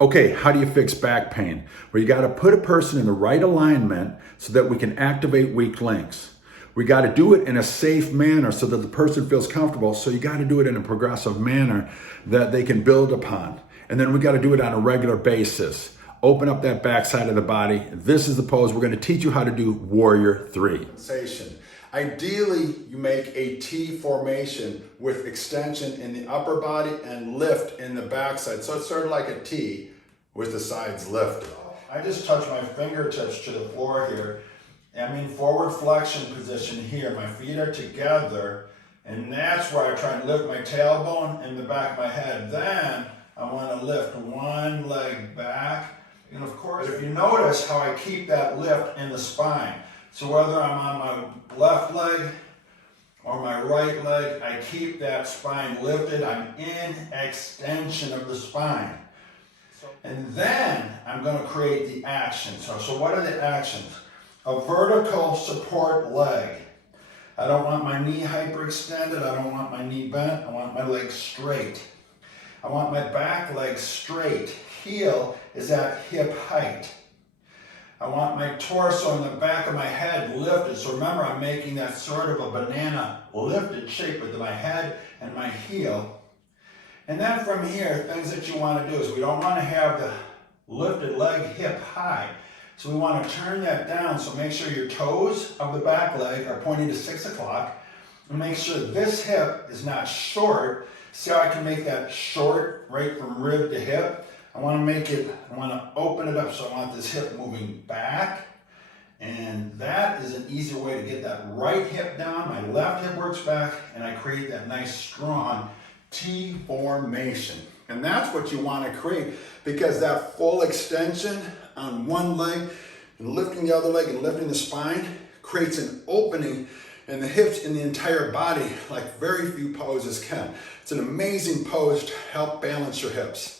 Okay, how do you fix back pain? Well, you got to put a person in the right alignment so that we can activate weak links. We got to do it in a safe manner so that the person feels comfortable. So you got to do it in a progressive manner that they can build upon. And then we got to do it on a regular basis. Open up that back side of the body. This is the pose. We're going to teach you how to do Warrior 3. Sensation. Ideally, you make a T formation with extension in the upper body and lift in the backside. So it's sort of like a T with the sides lifted. I just touch my fingertips to the floor here. I'm in forward flexion position here. My feet are together, and that's where I try and lift my tailbone and the back of my head. Then I want to lift one leg back. And of course, if you notice how I keep that lift in the spine. So whether I'm on my left leg or my right leg, I keep that spine lifted. I'm in extension of the spine. And then I'm going to create the action. So what are the actions? A vertical support leg. I don't want my knee hyperextended. I don't want my knee bent. I want my leg straight. I want my back leg straight. Heel is at hip height. I want my torso and the back of my head lifted. So remember, I'm making that sort of a banana lifted shape with my head and my heel. And then from here, things that you want to do is we don't want to have the lifted leg hip high. So we want to turn that down. So make sure your toes of the back leg are pointing to 6 o'clock. And make sure this hip is not short. See how I can make that short right from rib to hip? I want to open it up, so I want this hip moving back. And that is an easier way to get that right hip down. My left hip works back, and I create that nice, strong T formation. And that's what you want to create, because that full extension on one leg and lifting the other leg and lifting the spine creates an opening in the hips in the entire body like very few poses can. It's an amazing pose to help balance your hips.